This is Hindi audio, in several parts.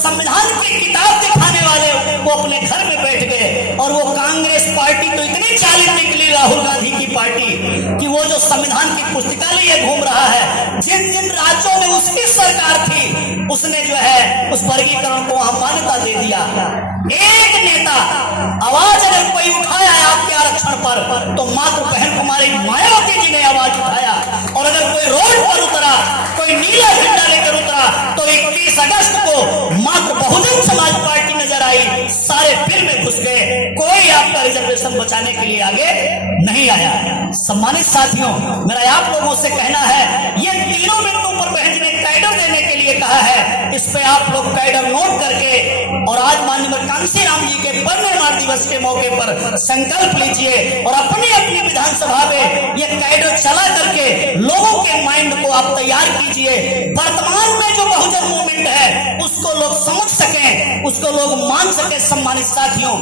संविधान की किताब दिखाने वाले वो अपने घर में बैठ गए, और वो कांग्रेस पार्टी तो इतनी चालित निकली राहुल गांधी की पार्टी कि वो जो संविधान की पुस्तिका लिए घूम रहा है, जिन जिन राज्यों में उसकी सरकार थी उसने जो है उस वर्गीकरण को वहां मान्यता दे दिया। एक नेता आवाज अगर कोई उठाया है आपके आरक्षण पर तो मातृ बहन कुमारी मायावती जी ने आवाज उठाया, और अगर कोई रोड पर उतरा, कोई नीला झंडा लेकर उतरा तो 21 अगस्त को मात्र बहुजन समाज पार्टी नजर आई, सारे फिर में घुस गए, कोई आपका रिजर्वेशन बचाने के लिए आगे नहीं आया। सम्मानित साथियों, मेरा आप लोगों से कहना है, ये तीनों बिंदु पर बहन जी ने कैडर देने के लिए कहा है, इस पे आप लोग कैडर नोट करके और आज माननीय कांशीराम जी के परिनिर्वाण दिवस के मौके पर संकल्प लीजिए और अपनी अपनी विधानसभा में ये कैडर चला करके लोगों के माइंड को आप तैयार कीजिए। वर्तमान में जो बहुजन मूवमेंट है उसको लोग समझ सकें, उसको लोग मान सके। सम्मानित साथियों,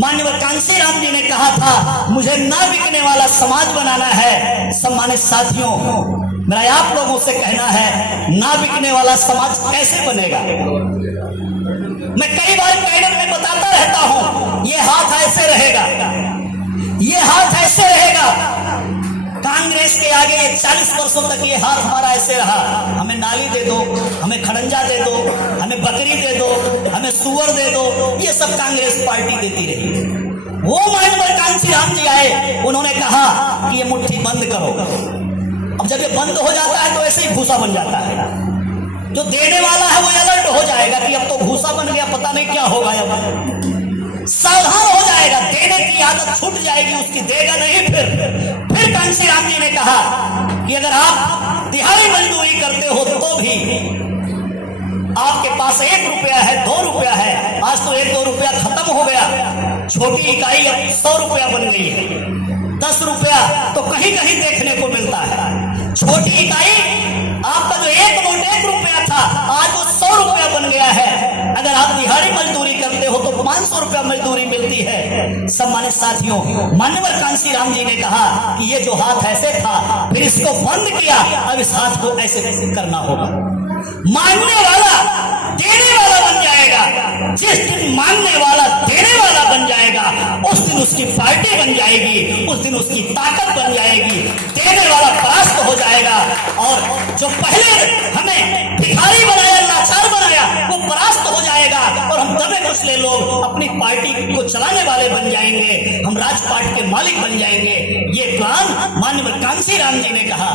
माननीय कांशीराम जी ने कहा था मुझे ना बिकने वाला समाज बनाना है। सम्मानित साथियों, मेरा आप लोगों से कहना है, ना बिकने वाला समाज कैसे बनेगा? मैं कई बार कैडर में बताता रहता हूं, ये हाथ ऐसे रहेगा, ये हाथ ऐसे रहेगा। कांग्रेस के आगे 40 वर्षों तक ये हाथ हमारा ऐसे रहा, हमें नाली दे दो, हमें खड़ंजा दे दो, हमें बकरी दे दो, हमें सुअर दे दो, ये सब कांग्रेस पार्टी देती रही। वो माननीय कांशीराम जी आए, उन्होंने कहा कि ये मुट्ठी बंद करो। अब जब ये बंद हो जाता है तो ऐसे ही भूसा बन जाता है, जो देने वाला है वो अलर्ट हो जाएगा कि अब तो भूसा बन गया, पता नहीं क्या होगा, अब सावधान हो जाएगा, देने की आदत छूट जाएगी उसकी, देगा नहीं। फिर कांशीराम जी ने कहा कि अगर आप दिहाड़ी मजदूरी करते हो तो भी आपके पास 1 रुपया है, 2 रुपया है, आज तो 1-2 रुपया खत्म हो गया, छोटी इकाई अब 100 रुपया बन गई है, 10 रुपया तो कहीं कहीं देखने को मिलता है। छोटी इकाई आपका जो 1 नोट 1 रुपया था आज वो 100 रुपया बन गया है। अगर आप दिहाड़ी मजदूरी करते हो तो 500 रुपया मजदूरी मिलती है। सम्मानित साथियों, माननीय कांशीराम जी ने कहा कि ये जो हाथ ऐसे था, फिर इसको बंद किया, अब इस हाथ को ऐसे करना होगा। मांगने वाला देने वाला बन जाएगा। जिस दिन मांगने वाला देने वाला बन जाएगा उस दिन उसकी पार्टी बन जाएगी, उस दिन उसकी ताकत बन जाएगी, देने वाला परास्त हो जाएगा, और जो पहले हमें भिखारी बनाया, लाचार बनाया, वो परास्त हो जाएगा, और हम दबे कुचले लोग अपनी पार्टी को चलाने वाले बन जाएंगे, हम राजपाट के मालिक बन जाएंगे। ये प्लान माननीय कांशीराम जी ने कहा।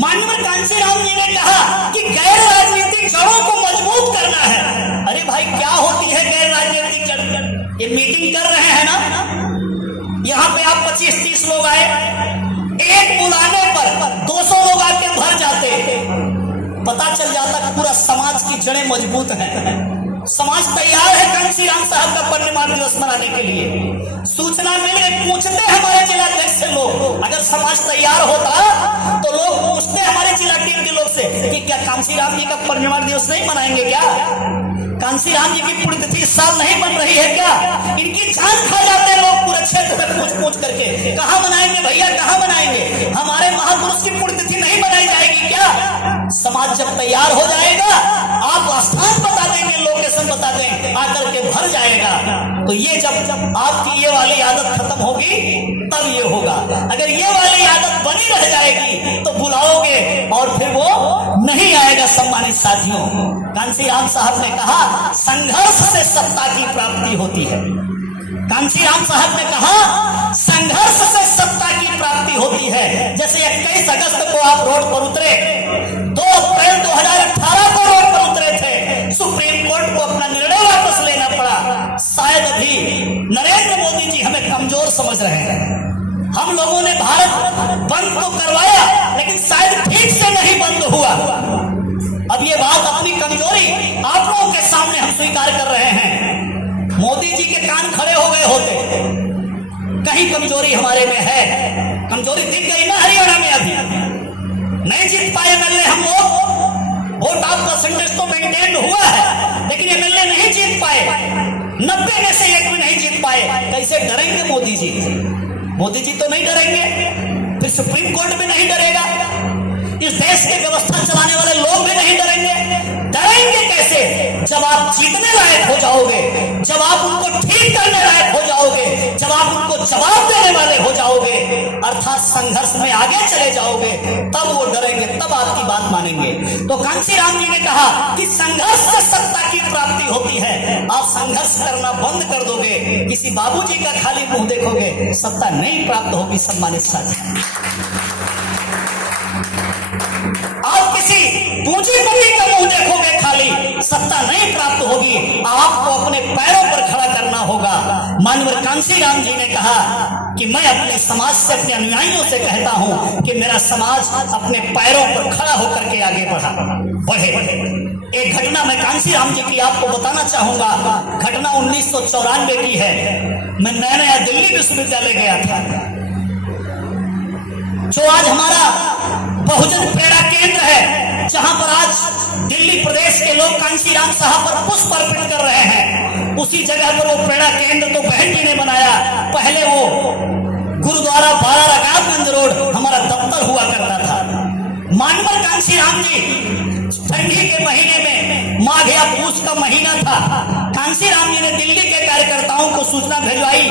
माननीय कांशीराम जी ने कहा कि गैर राजनीतिक जड़ों को मजबूत करना है। अरे भाई, क्या होती है गैर राजनीतिक जड़? ये मीटिंग कर रहे हैं ना, यहाँ पे आप 25-30 लोग आए, एक बुलाने पर 200 लोग आके भर जाते, पता चल जाता कि पूरा समाज की जड़ें मजबूत हैं। समाज तैयार है कांशीराम साहब का परिनिर्वाण दिवस मनाने के लिए। सूचना मिल गई, पूछते हमारे जिला अध्यक्ष से लोग, अगर समाज तैयार होता तो लोग पूछते हमारे जिला टीम के लोग से कि क्या कांशीराम जी का परिनिर्वाण दिवस नहीं मनाएंगे क्या? कांशीराम जी की पुण्यतिथि इस साल नहीं बन रही है क्या? इनकी जान खा जाते हैं लोग पूरे क्षेत्र में पूछ करके, कहाँ मनाएंगे भैया, कहाँ मनाएंगे? हमारे महापुरुष की पुण्यतिथि नहीं मनाई जाएगी क्या? समाज जब तैयार हो जाएगा, आप स्थान बता देंगे, लोकेशन बता देंगे, आकर के भर जाएगा। तो ये जब आपकी ये वाली आदत खत्म होगी तब ये होगा। अगर ये वाली आदत बनी रह जाएगी तो बुलाओगे और फिर वो नहीं आएगा। सम्मानित साथियों, कांशीराम साहब ने कहा संघर्ष से सत्ता की प्राप्ति होती है। कांशीराम साहब ने कहा संघर्ष से सत्ता की प्राप्ति होती है। जैसे 21 अगस्त को आप रोड पर उतरे, 2 अप्रैल 2018 को रोड पर उतरे थे, सुप्रीम कोर्ट को अपना निर्णय वापस लेना पड़ा। शायद अभी नरेंद्र मोदी जी हमें कमजोर समझ रहे हैं। हम लोगों ने भारत बंद तो करवाया लेकिन शायद ठीक से नहीं बंद हुआ। अब ये बात अपनी कमजोरी आप लोगों के सामने हम स्वीकार कर रहे हैं। मोदी जी के कान खड़े हो गए होते, कहीं कमजोरी हमारे में है। कमजोरी दिख गई ना हरियाणा में, अभी नहीं जीत पाए एमएलए हम लोग। वोट ऑफ परसेंटेज तो मेंटेन हुआ है लेकिन एमएलए नहीं जीत पाए, 90 में से 1 भी नहीं जीत पाए। कैसे डरेंगे मोदी जी? मोदी जी तो नहीं डरेंगे, फिर सुप्रीम कोर्ट भी नहीं डरेगा, इस देश की व्यवस्था चलाने वाले लोग भी नहीं डरेंगे। डरेंगे कैसे जब आप जीतने लायक हो जाओगे, जब आप उनको ठीक करने लायक हो जाओगे, जब आप उनको जवाब देने वाले हो जाओगे, अर्थात संघर्ष में आगे चले जाओगे, तब वो डरेंगे, तब आपकी बात मानेंगे। तो कांशीराम जी ने कहा कि संघर्ष से सत्ता की प्राप्ति होती है। आप संघर्ष करना बंद कर दोगे, किसी बाबूजी का खाली मुंह देखोगे, सत्ता नहीं प्राप्त होगी। सम्मानित साथी, आप किसी पूंजीपति का मुंह देखोगे खाली, सत्ता नहीं प्राप्त होगी। आपको अपने पैरों पर खड़ा करना होगा। मानवर कांशीराम जी ने कहा कि मैं अपने समाज से, अपने अनुयायियों से कहता हूं कि मेरा समाज अपने पैरों पर खड़ा होकर के आगे बढ़े। एक घटना मैं कांशीराम जी की आपको बताना चाहूंगा। घटना 1994 की है। मैं नया दिल्ली विश्वविद्यालय गया था, जो आज हमारा बहुजन प्रेरणा केंद्र है, जहां पर आज दिल्ली प्रदेश के लोग कांशीराम साहब पर पुष्प अर्पित कर रहे हैं। उसी जगह पर वो प्रेरणा केंद्र तो बहन जी ने बनाया। पहले वो गुरुद्वारा बारा रकाबगंज रोड हमारा दफ्तर हुआ करता था। मानवर कांशीराम जी, ठंडी के महीने में, माघ या पूस का महीना था, कांशीराम जी ने दिल्ली के कार्यकर्ताओं को सूचना भिजवाई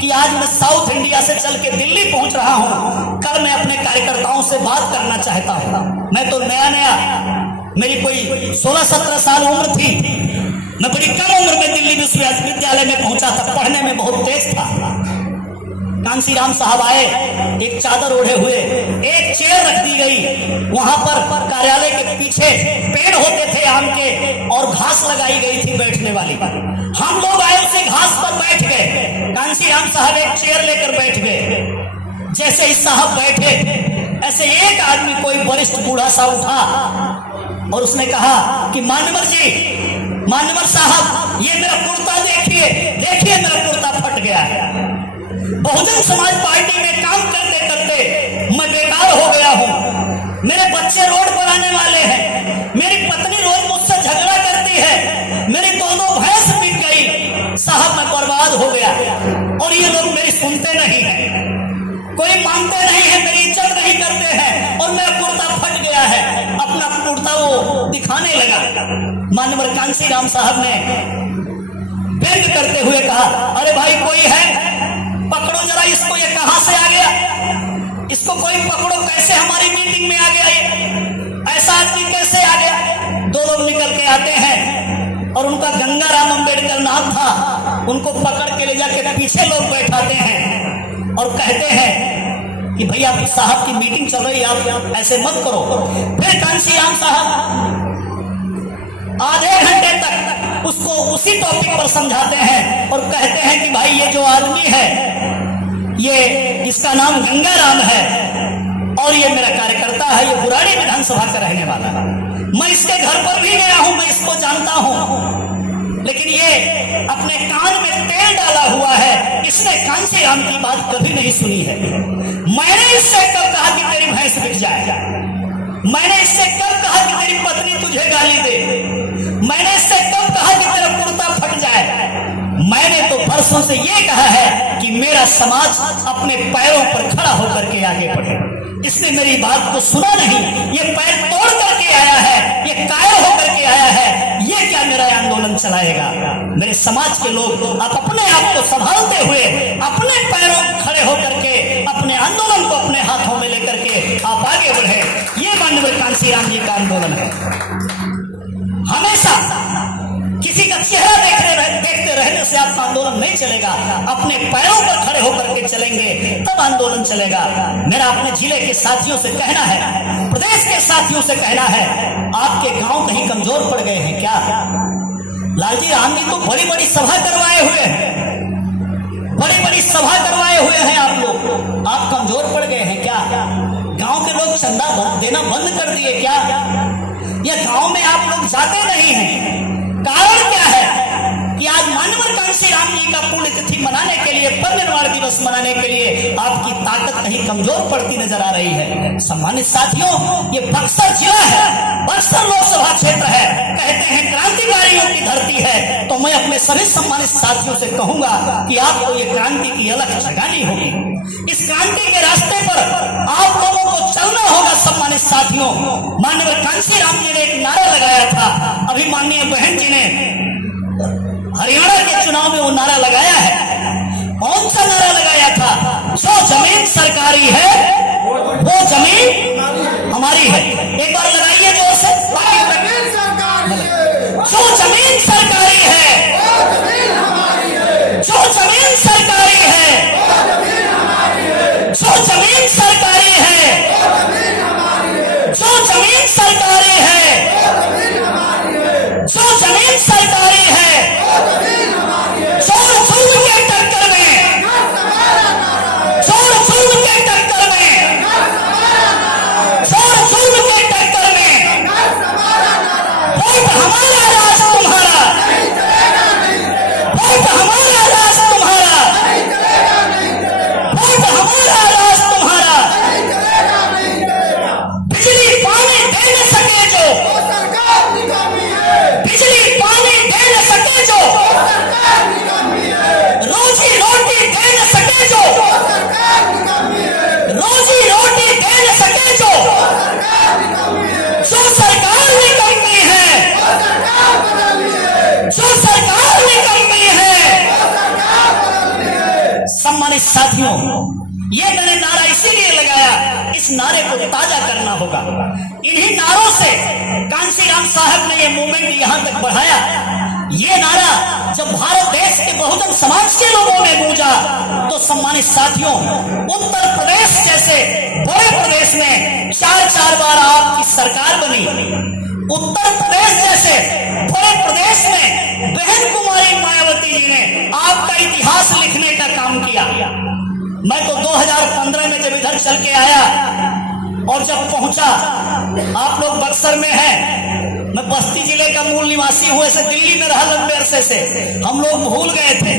कि आज मैं साउथ इंडिया से चल के दिल्ली पहुंच रहा हूं, कल मैं अपने कार्यकर्ताओं से बात करना चाहता हूं। मैं तो नया, मेरी कोई 16-17 साल उम्र थी। मैं बड़ी कम उम्र में दिल्ली विश्वविद्यालय में पहुंचा था, पढ़ने में बहुत तेज था। कांशीराम साहब आए, एक चादर ओढ़े हुए, एक चेयर रख दी गई। वहां पर कार्यालय के पीछे पेड़ होते थे आम के, और घास लगाई गई थी बैठने वाली। हम लोग आए, उसे घास पर बैठ गए। कांशीराम साहब एक चेयर लेकर बैठ गए। जैसे ही साहब बैठे, ऐसे एक आदमी, कोई वरिष्ठ बूढ़ा सा उठा और उसने कहा कि मान्यवर जी, मान्यवर साहब, ये मेरा कुर्ता देखिए, देखिए मेरा कुर्ता फट गया है। बहुजन समाज पार्टी में काम करते करते मैं बेकार हो गया हूं। मेरे बच्चे रोड पर आने वाले हैं, मेरी पत्नी रोज मुझसे झगड़ा करती है, मेरी दोनों भैंस बिक गई। साहब मैं बर्बाद हो गया, और ये लोग मेरी सुनते नहीं है, कोई मानते नहीं है, मेरी इज्जत नहीं करते हैं, और मेरा कुर्ता फट गया है। अपना कुर्ता वो दिखाने लगा। मानवर कांशीराम साहब ने व्यंग करते हुए कहा, अरे भाई कोई है, पकड़ो जरा इसको, ये कहां से आ गया, इसको कोई पकड़ो, कैसे हमारी मीटिंग में आ गया, ये ऐसा आदमी कैसे आ गया। दो लोग निकल के आते हैं, और उनका गंगाराम अंबेडकर नाम था। उनको पकड़ के ले जाके पीछे लोग बैठाते हैं और कहते हैं कि भैया साहब की मीटिंग चल रही है, आप ऐसे मत करो। फिर कांशीराम साहब आधे घंटे तक उसको उसी टॉपिक पर समझाते हैं और कहते हैं कि भाई ये जो आदमी है, ये इसका नाम गंगाराम है, और ये मेरा कार्यकर्ता है, ये बुराड़ी विधानसभा का रहने वाला है। मैं इसके घर पर भी गया हूं, मैं इसको जानता हूं, लेकिन ये अपने कान में तेल डाला हुआ है, इसने कांशीराम की बात कभी नहीं सुनी है। मैंने इससे कब कहा कि तेरी भैंस बिक जाए, मैंने इससे कब कहा कि तेरी पत्नी तुझे गाली दे, मैंने इससे कब कहा कि तेरा कुर्ता फट जाए। मैंने तो बरसों से ये कहा है कि मेरा समाज अपने पैरों पर खड़ा होकर के आगे बढ़े। इसने मेरी बात को सुना नहीं, ये पैर तोड़ करके आया है, ये कायर होकर के आया है, ये क्या मेरा आंदोलन चलाएगा। मेरे समाज के लोग, आप अपने आप को संभालते हुए अपने पैरों खड़े होकर के अपने आंदोलन को अपने हाथों में लेकर के आप आगे बढ़े। ये माननीय कांशीराम जी का आंदोलन है। हमेशा किसी का चेहरा देखते रहने से आपका आंदोलन नहीं चलेगा। अपने पैरों पर खड़े होकर के चलेंगे, तब आंदोलन चलेगा। मेरा अपने जिले के साथियों से कहना है, प्रदेश के साथियों से कहना है, आपके गांव कहीं कमजोर पड़ गए हैं क्या। लालजी रामजी तो बड़ी बड़ी सभा करवाए हुए हैं, बड़ी बड़ी सभा करवाए हुए हैं आप लोग, आप कमजोर पड़ गए हैं क्या। गांव के लोग चंदा देना बंद कर दिए क्या, या गांव में आप लोग जाते नहीं हैं। कारण क्या है कि आज मानवर कांशीराम जी का पुण्यतिथि मनाने के लिए, परिनिर्वाण दिवस मनाने के लिए आपकी ताकत कहीं कमजोर पड़ती नजर आ रही है। सम्मानित साथियों, ये बक्सर जिला है, बक्सर लोकसभा क्षेत्र है, कहते हैं क्रांतिकारियों की धरती है। तो मैं अपने सभी सम्मानित साथियों से कहूंगा कि आपको ये क्रांति की अलख जगानी होगी। इस क्रांति के रास्ते पर आप लोगों को चलना होगा। सम्मानित साथियों, माननीय कांशीराम जी ने एक नारा लगाया था, अभी माननीय बहन जी ने चुनाव में वो नारा लगाया है। कौन सा नारा लगाया था? जो जमीन सरकारी है वो जमीन हमारी है। एक बार लगाइए जोर से। जो जमीन सरकारी है, जो जमीन सरकारी है, जो जमीन सरकारी है, जो जमीन सरकारी है, जो जमीन सरकारी है, चोर जुल्म के टक्कर में, चोर जुल्म के टक्कर में, चोर जुल्म के टक्कर में, वोट हमारा राज तुम्हारा, वोट हमारा राज तुम्हारा, वोट हमारा राज तुम्हारा। बिजली पानी दे न सके जो, बिजली पानी दे न सके जो, रोजी रोटी दे न सके जो, रोजी रोटी दे न सके जो सरकार निकम्मी है, जो सरकार निकम्मी है। सम्मानित साथियों, ये मैंने नारा इसीलिए लगाया, इस नारे को ताजा करना होगा। इन्हीं नारों से कांशीराम साहब ने ये मूवमेंट यहां तक बढ़ाया। ये नारा जब भारत देश के बहुजन समाज के लोगों ने गूंजा तो सम्मानित साथियों, उत्तर प्रदेश जैसे बड़े प्रदेश में 4-4 बार आपकी सरकार बनी। उत्तर प्रदेश जैसे बड़े प्रदेश में बहन कुमारी मायावती जी ने आपका इतिहास लिखने का काम किया। मैं तो 2015 में जब इधर चल के आया और जब पहुंचा, आप लोग बक्सर में हैं, मैं बस्ती जिले का मूल निवासी हूं, ऐसे दिल्ली में रहा लंबे अरसे से, हम लोग भूल गए थे